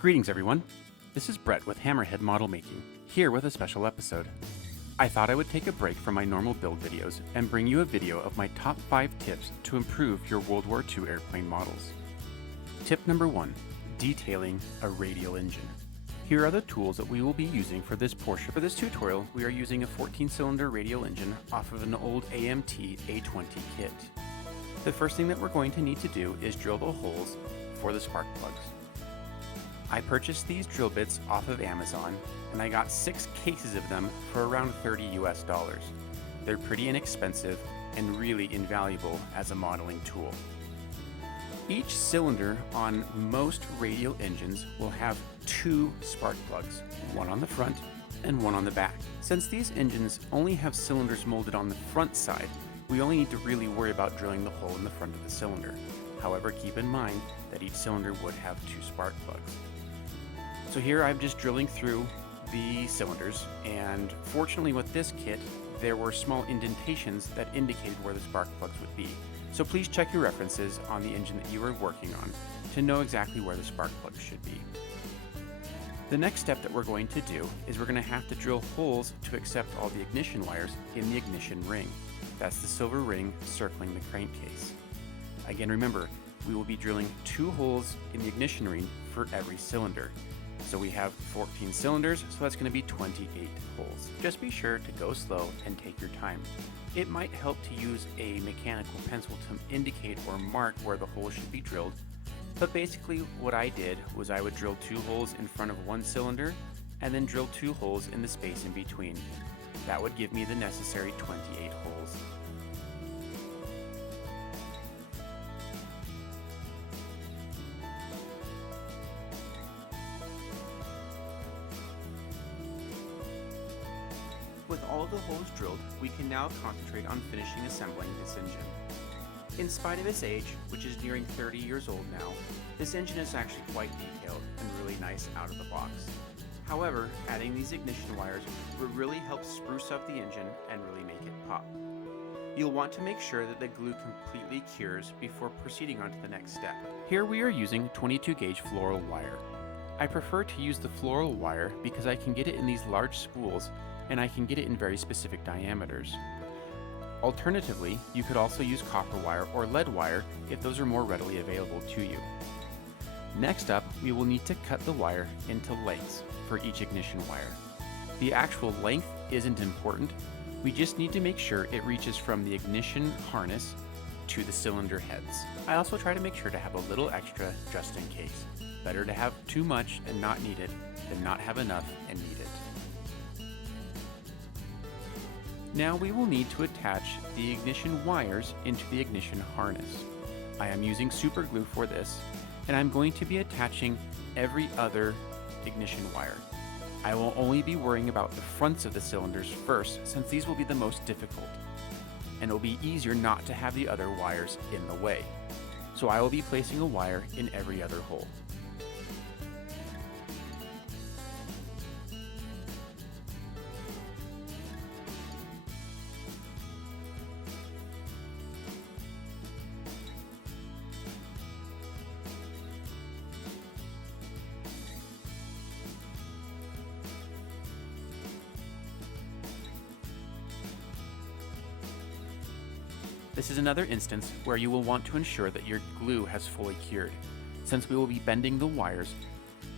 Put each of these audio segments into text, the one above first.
Greetings everyone, this is Brett with Hammerhead Model Making, here with a special episode. I thought I would take a break from my normal build videos and bring you a video of my top 5 tips to improve your World War II airplane models. Tip number 1, detailing a radial engine. Here are the tools that we will be using for this portion. For this tutorial, we are using a 14-cylinder radial engine off of an old AMT A20 kit. The first thing that we're going to need to do is drill the holes for the spark plugs. I purchased these drill bits off of Amazon and I got 6 cases of them for around $30 US. They're pretty inexpensive and really invaluable as a modeling tool. Each cylinder on most radial engines will have 2 spark plugs, one on the front and one on the back. Since these engines only have cylinders molded on the front side, we only need to really worry about drilling the hole in the front of the cylinder. However, keep in mind that each cylinder would have 2 spark plugs. So here I'm just drilling through the cylinders, and fortunately with this kit, there were small indentations that indicated where the spark plugs would be. So please check your references on the engine that you are working on to know exactly where the spark plugs should be. The next step that we're going to do is we're going to have to drill holes to accept all the ignition wires in the ignition ring. That's the silver ring circling the crankcase. Again, remember, we will be drilling 2 holes in the ignition ring for every cylinder. So we have 14 cylinders, so that's going to be 28 holes. Just be sure to go slow and take your time. It might help to use a mechanical pencil to indicate or mark where the hole should be drilled, but basically what I did was I would drill 2 holes in front of one cylinder and then drill 2 holes in the space in between. That would give me the necessary 28 holes. With all of the holes drilled, we can now concentrate on finishing assembling this engine. In spite of its age, which is nearing 30 years old now, this engine is actually quite detailed and really nice out of the box. However, adding these ignition wires will really help spruce up the engine and really make it pop. You'll want to make sure that the glue completely cures before proceeding on to the next step. Here we are using 22 gauge floral wire. I prefer to use the floral wire because I can get it in these large spools and I can get it in very specific diameters. Alternatively, you could also use copper wire or lead wire if those are more readily available to you. Next up, we will need to cut the wire into lengths for each ignition wire. The actual length isn't important, we just need to make sure it reaches from the ignition harness to the cylinder heads. I also try to make sure to have a little extra just in case. Better to have too much and not need it than not have enough and need it. Now we will need to attach the ignition wires into the ignition harness. I am using super glue for this, and I'm going to be attaching every other ignition wire. I will only be worrying about the fronts of the cylinders first, since these will be the most difficult, and it will be easier not to have the other wires in the way. So I will be placing a wire in every other hole. This is another instance where you will want to ensure that your glue has fully cured. Since we will be bending the wires,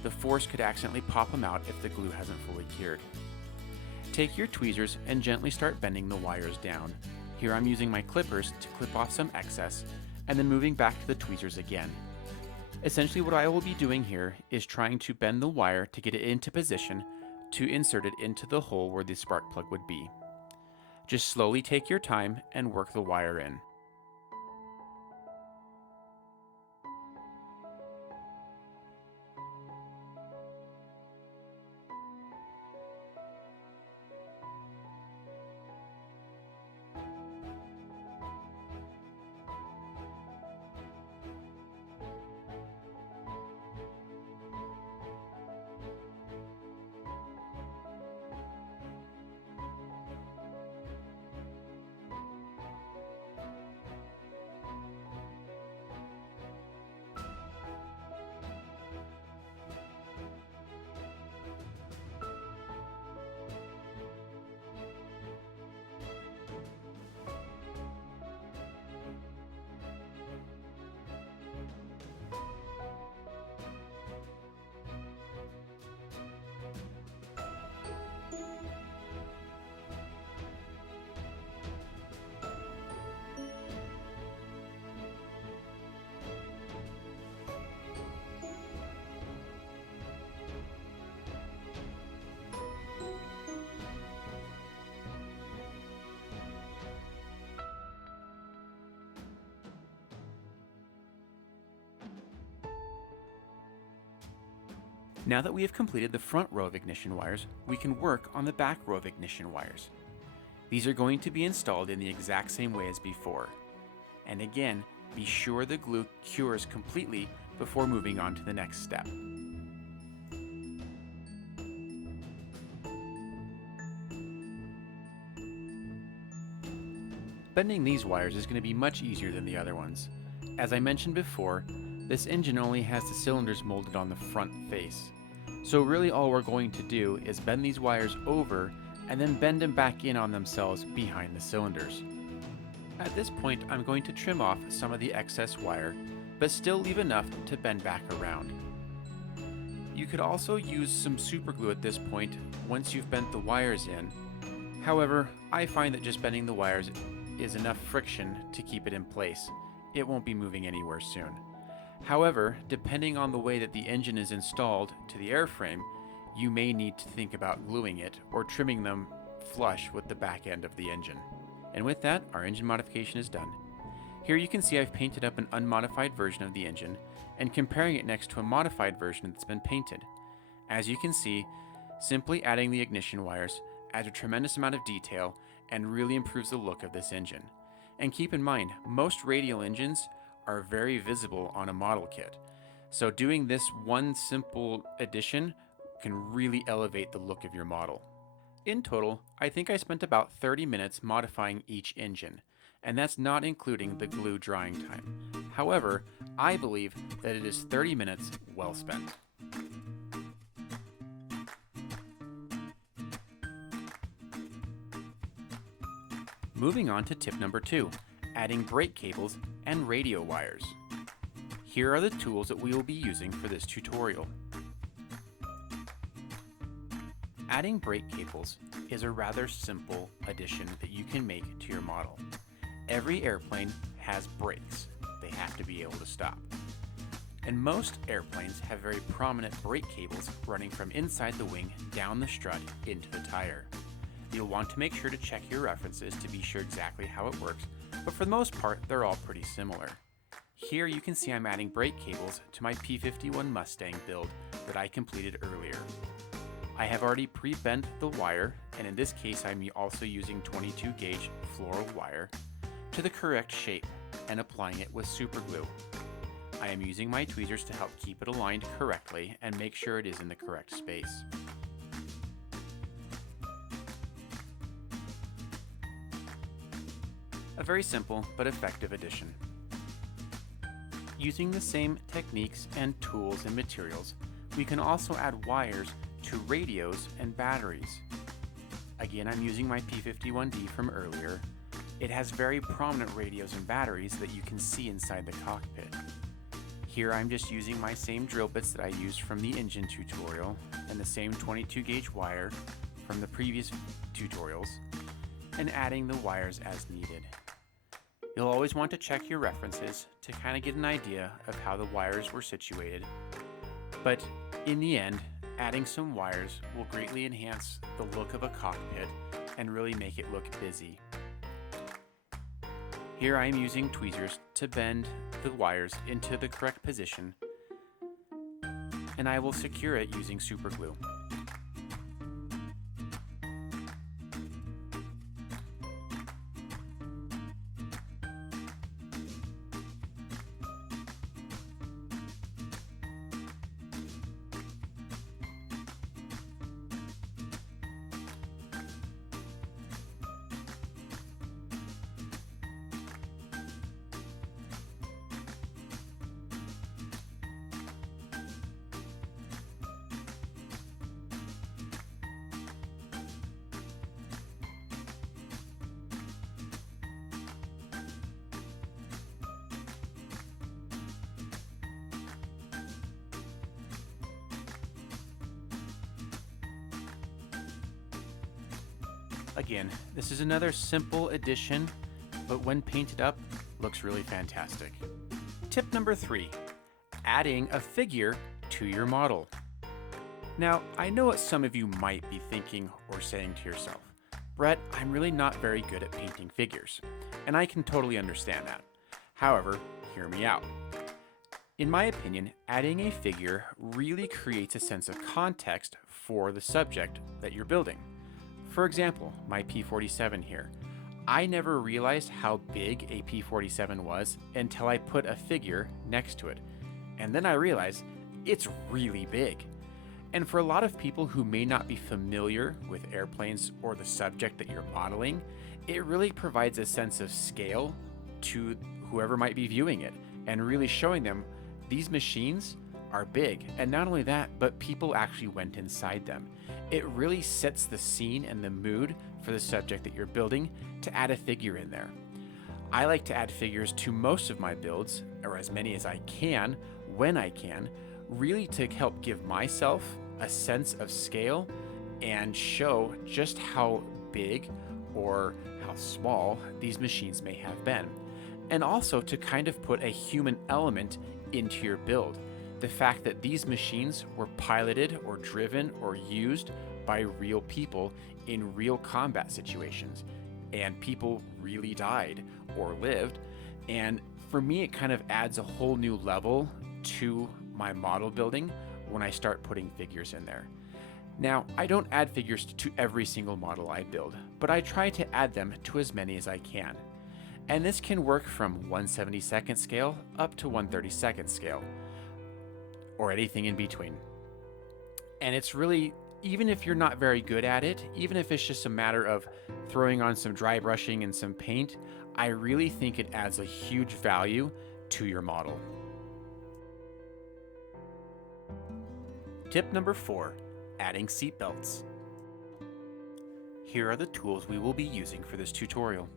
the force could accidentally pop them out if the glue hasn't fully cured. Take your tweezers and gently start bending the wires down. Here I'm using my clippers to clip off some excess and then moving back to the tweezers again. Essentially what I will be doing here is trying to bend the wire to get it into position to insert it into the hole where the spark plug would be. Just slowly take your time and work the wire in. Now that we have completed the front row of ignition wires, we can work on the back row of ignition wires. These are going to be installed in the exact same way as before. And again, be sure the glue cures completely before moving on to the next step. Bending these wires is going to be much easier than the other ones. As I mentioned before, this engine only has the cylinders molded on the front face. So really all we're going to do is bend these wires over and then bend them back in on themselves behind the cylinders. At this point, I'm going to trim off some of the excess wire, but still leave enough to bend back around. You could also use some super glue at this point once you've bent the wires in. However, I find that just bending the wires is enough friction to keep it in place. It won't be moving anywhere soon. However, depending on the way that the engine is installed to the airframe, you may need to think about gluing it or trimming them flush with the back end of the engine. And with that, our engine modification is done. Here you can see I've painted up an unmodified version of the engine and comparing it next to a modified version that's been painted. As you can see, simply adding the ignition wires adds a tremendous amount of detail and really improves the look of this engine. And keep in mind, most Radial engines are very visible on a model kit. So doing this one simple addition can really elevate the look of your model. In total, I think I spent about 30 minutes modifying each engine, and that's not including the glue drying time. However, I believe that it is 30 minutes well spent. Moving on to tip number 2, adding brake cables and radio wires. Here are the tools that we will be using for this tutorial. Adding brake cables is a rather simple addition that you can make to your model. Every airplane has brakes. They have to be able to stop. And most airplanes have very prominent brake cables running from inside the wing down the strut into the tire. You'll want to make sure to check your references to be sure exactly how it works, but for the most part, they're all pretty similar. Here you can see I'm adding brake cables to my P-51 Mustang build that I completed earlier. I have already pre-bent the wire, and in this case I'm also using 22 gauge floral wire, to the correct shape and applying it with super glue. I am using my tweezers to help keep it aligned correctly and make sure it is in the correct space. A very simple but effective addition. Using the same techniques and tools and materials, we can also add wires to radios and batteries. Again, I'm using my P-51D from earlier. It has very prominent radios and batteries that you can see inside the cockpit. Here I'm just using my same drill bits that I used from the engine tutorial and the same 22 gauge wire from the previous tutorials, and adding the wires as needed. You'll always want to check your references to kind of get an idea of how the wires were situated, but in the end, adding some wires will greatly enhance the look of a cockpit and really make it look busy. Here I am using tweezers to bend the wires into the correct position, and I will secure it using super glue. Again, this is another simple addition, but when painted up, looks really fantastic. Tip number 3, adding a figure to your model. Now, I know what some of you might be thinking or saying to yourself, Brett, I'm really not very good at painting figures, and I can totally understand that. However, hear me out. In my opinion, adding a figure really creates a sense of context for the subject that you're building. For example, my P47 here. I never realized how big a P47 was until I put a figure next to it. And then I realized it's really big. And for a lot of people who may not be familiar with airplanes or the subject that you're modeling, it really provides a sense of scale to whoever might be viewing it and really showing them these machines are big. And not only that, but people actually went inside them. It really sets the scene and the mood for the subject that you're building to add a figure in there. I like to add figures to most of my builds, or as many as I can, when I can, really to help give myself a sense of scale and show just how big or how small these machines may have been. And also to kind of put a human element into your build. The fact that these machines were piloted or driven or used by real people in real combat situations, and people really died or lived. And for me, it kind of adds a whole new level to my model building when I start putting figures in there. Now, I don't add figures to every single model I build, but I try to add them to as many as I can. And this can work from 1/72nd scale up to 1/32nd scale, or anything in between. And it's really, even if you're not very good at it, even if it's just a matter of throwing on some dry brushing and some paint, I really think it adds a huge value to your model. Tip number 4, adding seat belts. Here are the tools we will be using for this tutorial.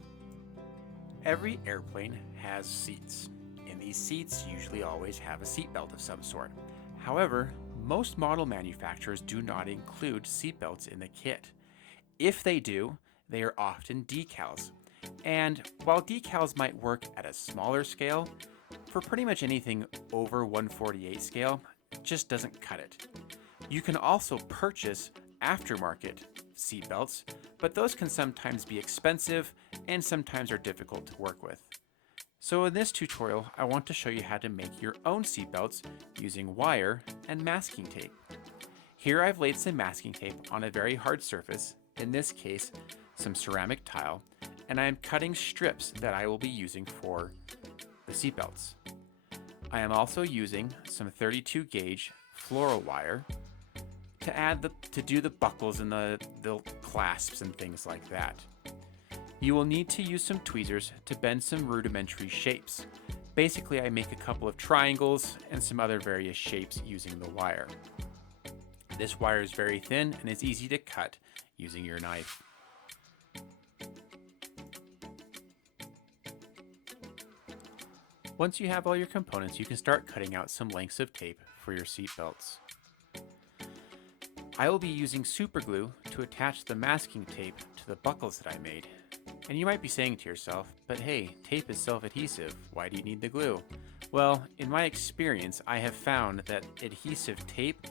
Every airplane has seats, and these seats usually always have a seat belt of some sort. However, most model manufacturers do not include seat belts in the kit. If they do, they are often decals. And while decals might work at a smaller scale, for pretty much anything over 1/48 scale, it just doesn't cut it. You can also purchase aftermarket seat belts, but those can sometimes be expensive and sometimes are difficult to work with. So in this tutorial, I want to show you how to make your own seat belts using wire and masking tape. Here I've laid some masking tape on a very hard surface, in this case, some ceramic tile, and I am cutting strips that I will be using for the seat belts. I am also using some 32 gauge fluoro wire to do the buckles and the clasps and things like that. You will need to use some tweezers to bend some rudimentary shapes. Basically, I make a couple of triangles and some other various shapes using the wire. This wire is very thin and is easy to cut using your knife. Once you have all your components, you can start cutting out some lengths of tape for your seat belts. I will be using super glue to attach the masking tape to the buckles that I made. And you might be saying to yourself, but hey, tape is self-adhesive, why do you need the glue? Well, in my experience, I have found that adhesive tape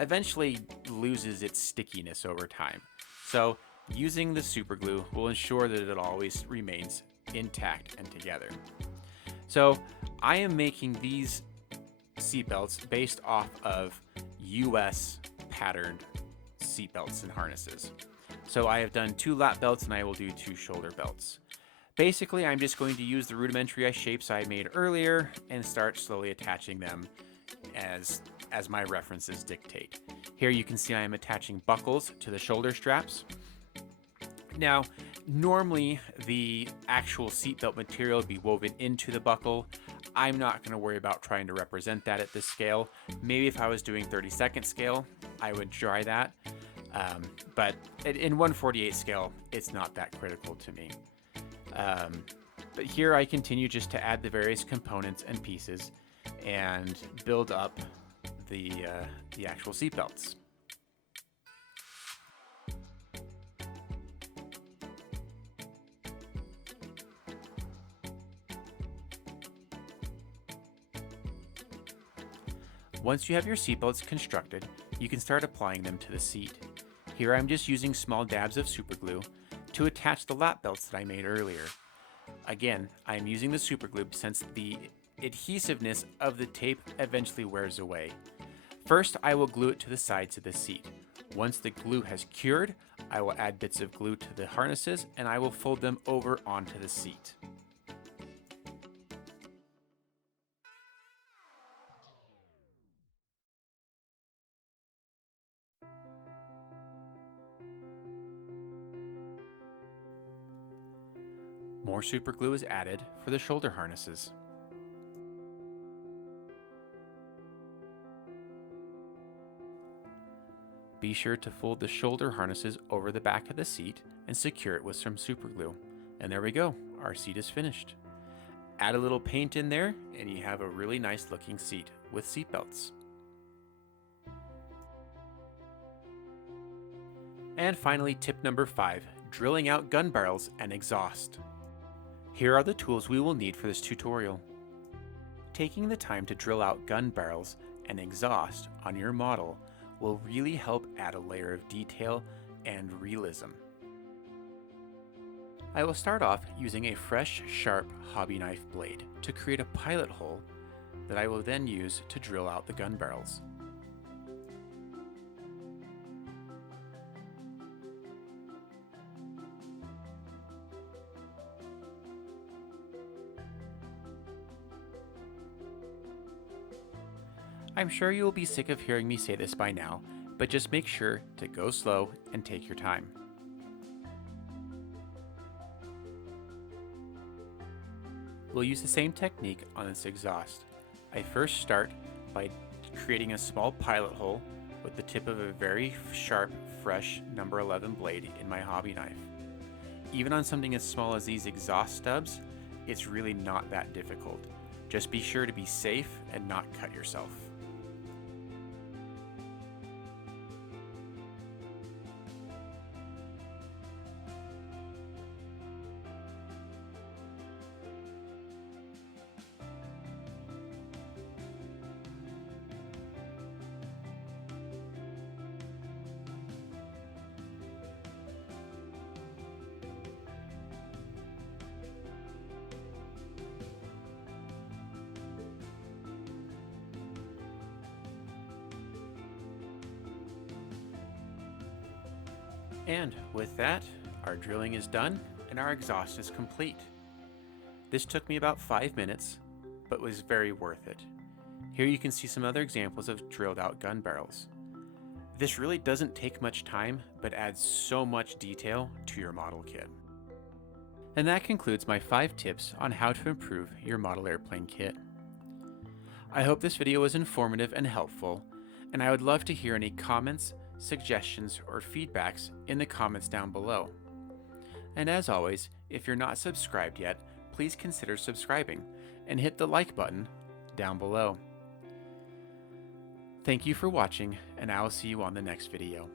eventually loses its stickiness over time. So using the super glue will ensure that it always remains intact and together. So I am making these seatbelts based off of US patterned seatbelts and harnesses. So I have done 2 lap belts and I will do 2 shoulder belts. Basically, I'm just going to use the rudimentary shapes I made earlier and start slowly attaching them as my references dictate. Here you can see I am attaching buckles to the shoulder straps. Now, normally the actual seatbelt material would be woven into the buckle. I'm not going to worry about trying to represent that at this scale. Maybe if I was doing 32nd scale, I would try that. But in 1/48 scale, it's not that critical to me. But here I continue just to add the various components and pieces and build up the actual seatbelts. Once you have your seatbelts constructed, you can start applying them to the seat. Here I'm just using small dabs of super glue to attach the lap belts that I made earlier. Again, I'm using the super glue since the adhesiveness of the tape eventually wears away. First, I will glue it to the sides of the seat. Once the glue has cured, I will add bits of glue to the harnesses and I will fold them over onto the seat. More super glue is added for the shoulder harnesses. Be sure to fold the shoulder harnesses over the back of the seat and secure it with some super glue. And there we go, our seat is finished. Add a little paint in there and you have a really nice looking seat with seat belts. And finally, tip number 5, drilling out gun barrels and exhaust. Here are the tools we will need for this tutorial. Taking the time to drill out gun barrels and exhaust on your model will really help add a layer of detail and realism. I will start off using a fresh, sharp hobby knife blade to create a pilot hole that I will then use to drill out the gun barrels. I'm sure you will be sick of hearing me say this by now, but just make sure to go slow and take your time. We'll use the same technique on this exhaust. I first start by creating a small pilot hole with the tip of a very sharp, fresh number 11 blade in my hobby knife. Even on something as small as these exhaust stubs, it's really not that difficult. Just be sure to be safe and not cut yourself. And with that, our drilling is done and our exhaust is complete. This took me about 5 minutes, but was very worth it. Here you can see some other examples of drilled out gun barrels. This really doesn't take much time, but adds so much detail to your model kit. And that concludes my 5 tips on how to improve your model airplane kit. I hope this video was informative and helpful, and I would love to hear any comments, suggestions, or feedbacks in the comments down below. And as always, if you're not subscribed yet, please consider subscribing and hit the like button down below. Thank you for watching, and I will see you on the next video.